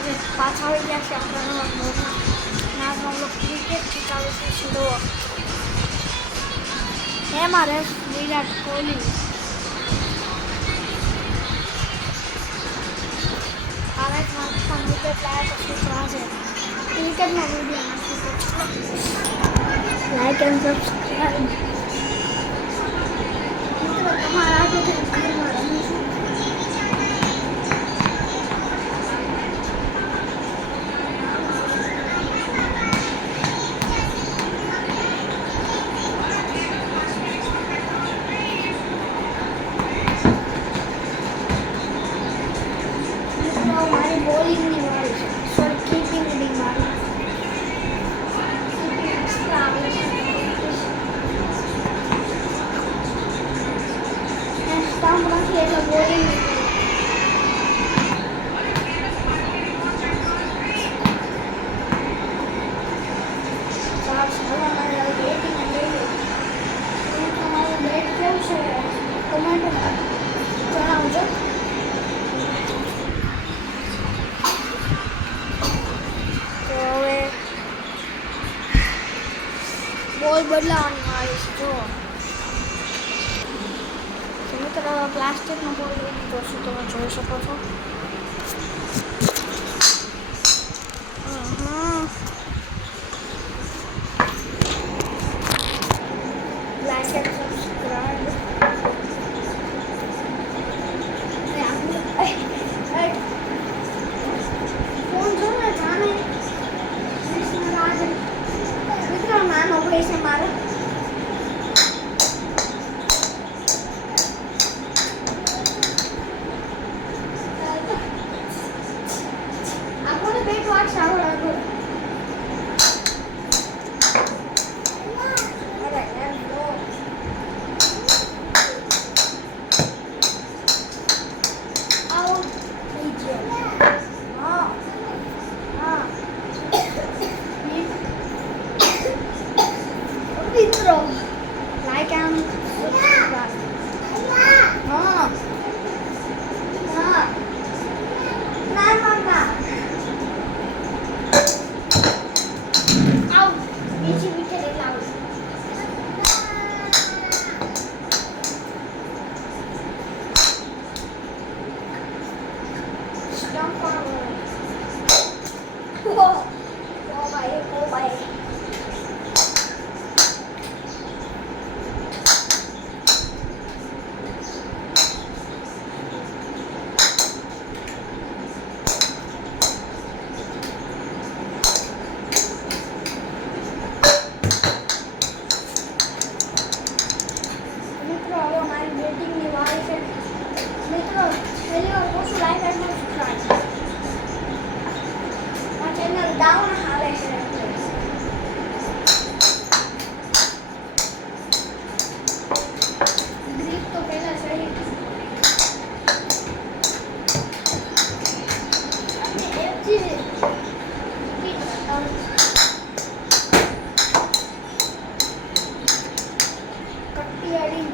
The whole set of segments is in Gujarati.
આજે પાછા આવી ગયા છે આપણા નવા બ્લોગમાં. આજનો બ્લોગ ક્રિકેટથી ચાલુ છે સીધો. એમાં રહે વિરાટ કોહલી. આ મેચમાં પણ વિકેટ લાવ્યા પછી તો આજે ક્રિકેટનો વિડીયો નાખી લાઈક એન્ડ સબસ્ક્રાઈબ. મિત્રો તમારા આજે ઘરમાં રમીશું. મારી બોલિંગની વાળી છે, સોરી કીપિંગની વાળી. સ્ટમ્પ નથી એટલે બોલિંગ તમારું બેટ કેવું છે કમેન્ટમાં જણાવજો. બોલ બદલાવાની વાળી છે જો. મિત્રો પ્લાસ્ટિકનો બોલ લઈ લીધો છે, તમે જોઈ શકો છો. Like and subscribe. ફોન જો ને જાણે મિત્રો નાનો ભાઈ છે મારો. આપણને બેટ વાટ સારો લાગો. મિત્રો લાઈક એન્ડ સબસ્ક્રાઈબ. હા હા ના મામા આઉટ. બીજી વિકેટ એટલે આઉટ. સ્ટમ્પ ઓ ભાઈ ઓ ભાઈ. મિત્રો હવે મારી બેટિંગની વારી છે. મિત્રો છેલ્લી વાર કહું છું લાઈક એન્ડ સબસ્ક્રાઈબ. આ ચેનલ ડાઉન હાલે છે. ગ્રીપ તો પહેલા સહી અને એફજી કટ્ટી અડી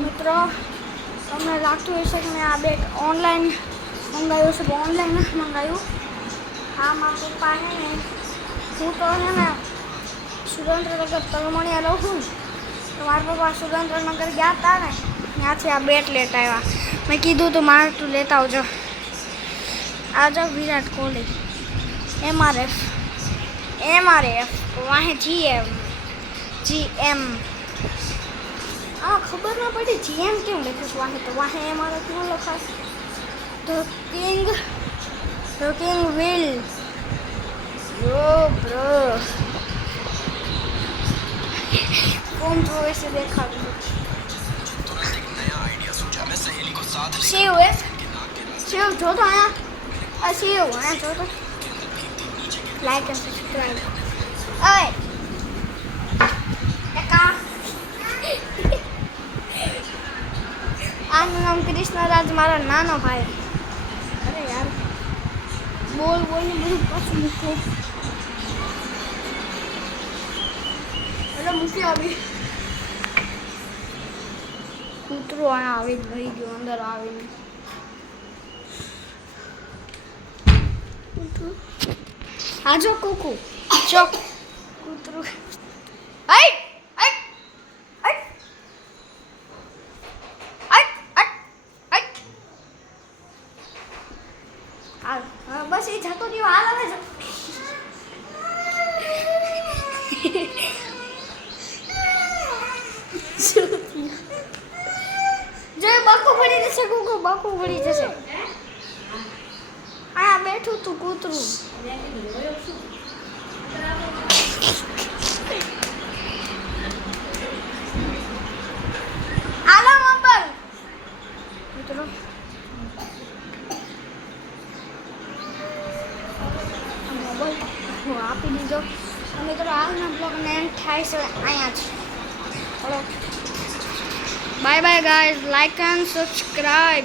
મિત્રો તમને લાગતું હશે કે મેં આ બેગ ઓનલાઈન મંગાવ્યું છે, ઓનલાઈન નથી મંગાવ્યું. હા મારા પપ્પા હે ને હું તો હે ને સુરેન્દ્રનગર તલમણીયા રહું છું તો મારા પપ્પા સુરેન્દ્રનગર ગયા હતા ને ત્યાંથી આ બેટ લેતા આવ્યા મેં કીધું તું મારે તું લેતા આવજો આ જો વિરાટ કોહલી એમઆરએફ વાહે જીએમ આ ખબર ના પડી જીએમ કેમ લખ્યું છે વાહે તો વાહે એમઆરએફ ન લખાય ધ કિંગ વિલ બ્રો कौन तो ऐसे देखा शिव जो तो आया शिव आया जो तो लाइक एंड सब्सक्राइब ओए एका आનું નામ કૃષ્ણરાજ મારો નાનો ભાઈ અરે યાર બોલ ને બધું પાછું મૂકો મૂકી આવી કૂતરો આવી ગઈ ગયો અંદર આવીને આજો કુકુ ચોક કૂતરો બસ એ જતો રહ્યો હાલ આવે જો બાકુ પડી જશે કુકુ બાકુ પડી જશે આ બેઠું તું કૂતરું આલો મોબાઈલ કૂતરો મોબાઈલ હું આપી દીધો મિત્રો આજના બ્લોગને એન્ડ થાય છે અહીંયા જ ચલો Bye bye guys, like and subscribe.